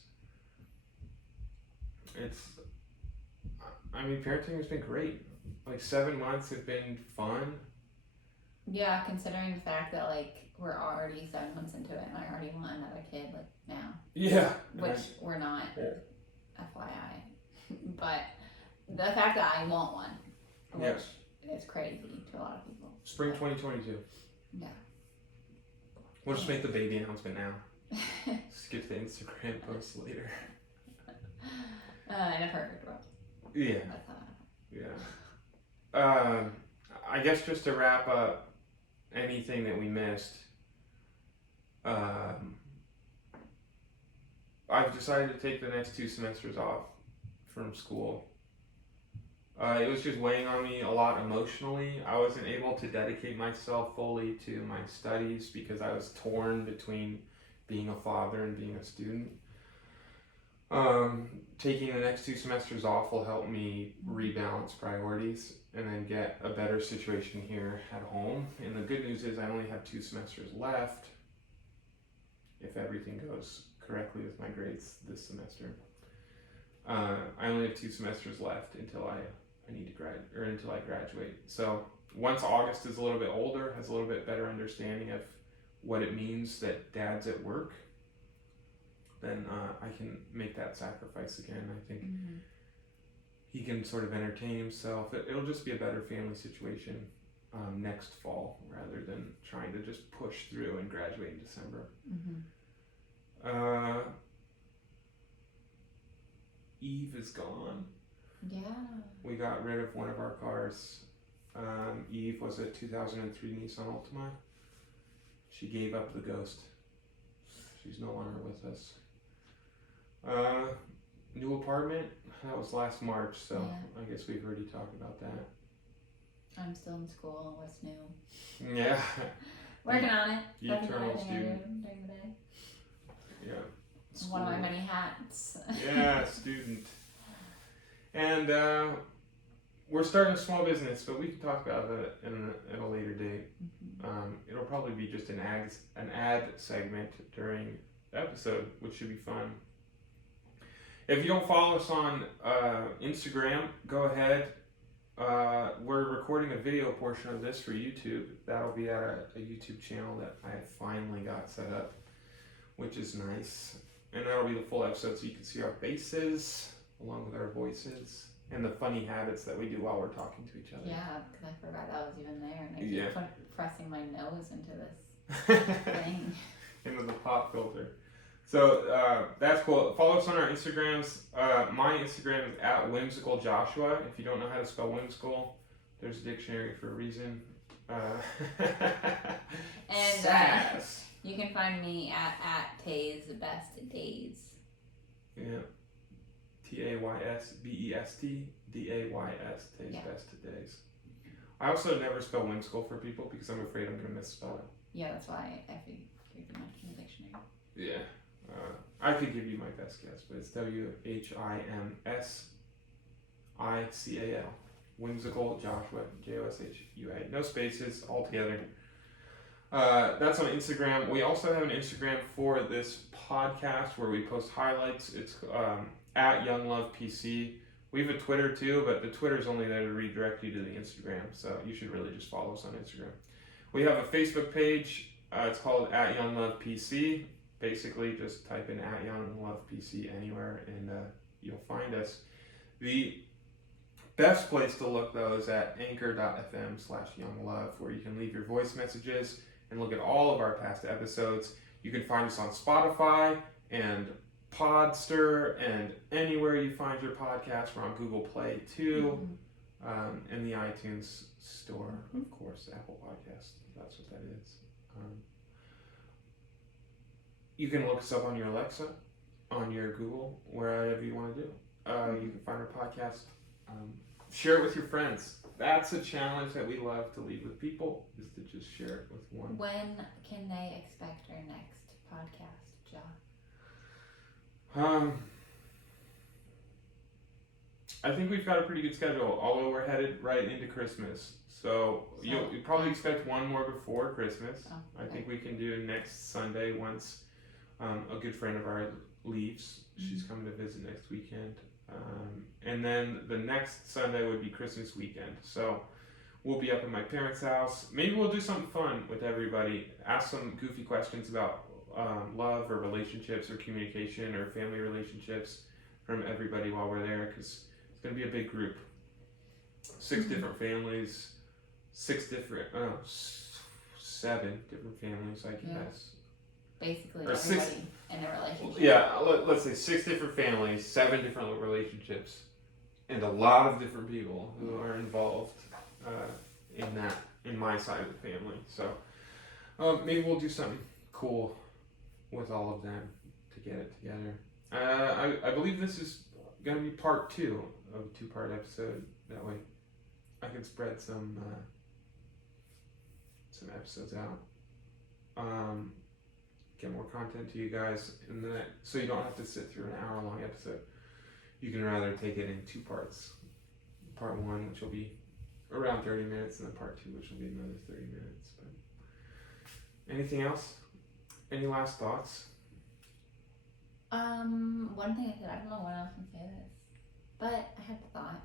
I mean, parenting has been great. Like 7 months have been fun. Yeah, considering the fact that like we're already 7 months into it and I already want another kid like now. Yeah. Which we're not, FYI. But the fact that I want one, which is crazy to a lot of people. Spring 2022. Yeah. We'll just make the baby announcement now. Skip the Instagram post later. In a perfect world. Yeah. That's how that happens. Yeah. I guess just to wrap up anything that we missed, I've decided to take the next 2 semesters off from school. It was just weighing on me a lot emotionally. I wasn't able to dedicate myself fully to my studies because I was torn between being a father and being a student. Taking the next 2 semesters off will help me rebalance priorities and then get a better situation here at home. And the good news is I only have 2 semesters left if everything goes correctly with my grades this semester. I only have 2 semesters left until I need to until I graduate. So once August is a little bit older, has a little bit better understanding of what it means that dad's at work, then I can make that sacrifice again. I think he can sort of entertain himself. It'll just be a better family situation next fall rather than trying to just push through and graduate in December. Eve is gone. Yeah. We got rid of one of our cars. Eve was a 2003 Nissan Altima. She gave up the ghost. She's no longer with us. New apartment, that was last March, so yeah. I guess we've already talked about that. I'm still in school. What's new? Yeah. Working on it. The That's eternal another thing I student. do during the day. Yeah. One of my many hats. Yeah, student. And we're starting a small business, but we can talk about that at a later date. It'll probably be just an ad segment during the episode, which should be fun. If you don't follow us on Instagram, go ahead. We're recording a video portion of this for YouTube. That'll be at a YouTube channel that I finally got set up, which is nice. And that'll be the full episode so you can see our faces along with our voices and the funny habits that we do while we're talking to each other. Yeah, because I forgot that was even there, and I keep pressing my nose into this thing. Into the pop filter. So that's cool. Follow us on our Instagrams. My Instagram is @whimsicaljoshua. If you don't know how to spell whimsical, there's a dictionary for a reason. And you can find me at Tay's Best Days. Yeah. TAYSBESTDAYS. Tay's Best Days. I also never spell whimsical for people because I'm afraid I'm going to misspell it. Yeah, that's why I figured you mentioned the dictionary. Yeah. I could give you my best guess, but it's WHIMSICAL. Whimsical Joshua, JOSHUA. No spaces, all together. That's on Instagram. We also have an Instagram for this podcast where we post highlights. It's @YoungLovePC. We have a Twitter too, but the Twitter is only there to redirect you to the Instagram, so you should really just follow us on Instagram. We have a Facebook page. It's called @YoungLovePC. Basically, just type in @YoungLovePC anywhere, and you'll find us. The best place to look, though, is at anchor.fm/younglove, where you can leave your voice messages and look at all of our past episodes. You can find us on Spotify and Podster and anywhere you find your podcast. We're on Google Play, too, and the iTunes Store, of course, Apple Podcast. That's what that is. You can look us up on your Alexa, on your Google, wherever you want to do. You can find our podcast. Share it with your friends. That's a challenge that we love to leave with people, is to just share it with one. When can they expect our next podcast, John? I think we've got a pretty good schedule, although we're headed right into Christmas. So you'll probably expect one more before Christmas. Oh, okay. I think we can do next Sunday once a good friend of ours leaves. She's coming to visit next weekend. And then the next Sunday would be Christmas weekend. So we'll be up at my parents' house. Maybe we'll do something fun with everybody. Ask some goofy questions about love or relationships or communication or family relationships from everybody while we're there, because it's going to be a big group. 6 different families, 7 different families, I guess. Basically, or everybody 6, in a relationship. Yeah, let's say 6 different families, 7 different relationships, and a lot of different people who are involved in my side of the family. So maybe we'll do something cool with all of them to get it together. I believe this is going to be part 2 of a 2-part episode. That way, I can spread some episodes out. Get more content to you guys in the next, so you don't have to sit through an hour-long episode. You can rather take it in 2 parts. Part 1, which will be around 30 minutes, and then part 2, which will be another 30 minutes. But anything else? Any last thoughts? One thing I don't know when else can say this, but I had the thought.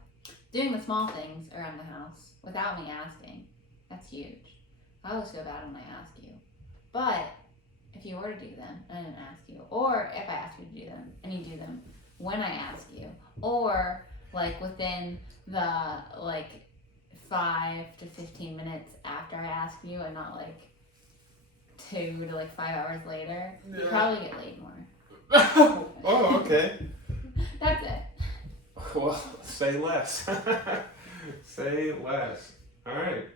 Doing the small things around the house without me asking, that's huge. I always feel bad when I ask you. But if you were to do them and I didn't ask you, or if I ask you to do them and you do them when I ask you, or like within the like 5 to 15 minutes after I ask you and not like 2 to like 5 hours later, you probably get laid more. Oh, okay. That's it. Well, say less. Say less. All right.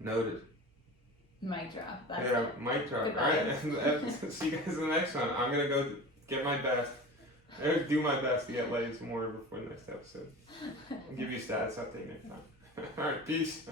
Noted. Mic drop. That's Yeah, it. mic drop. Goodbye. Alright. See you guys in the next one. I'm gonna go get my best. Or do my best to get laid some more before the next episode. I'll give you a status update next time. Alright, peace.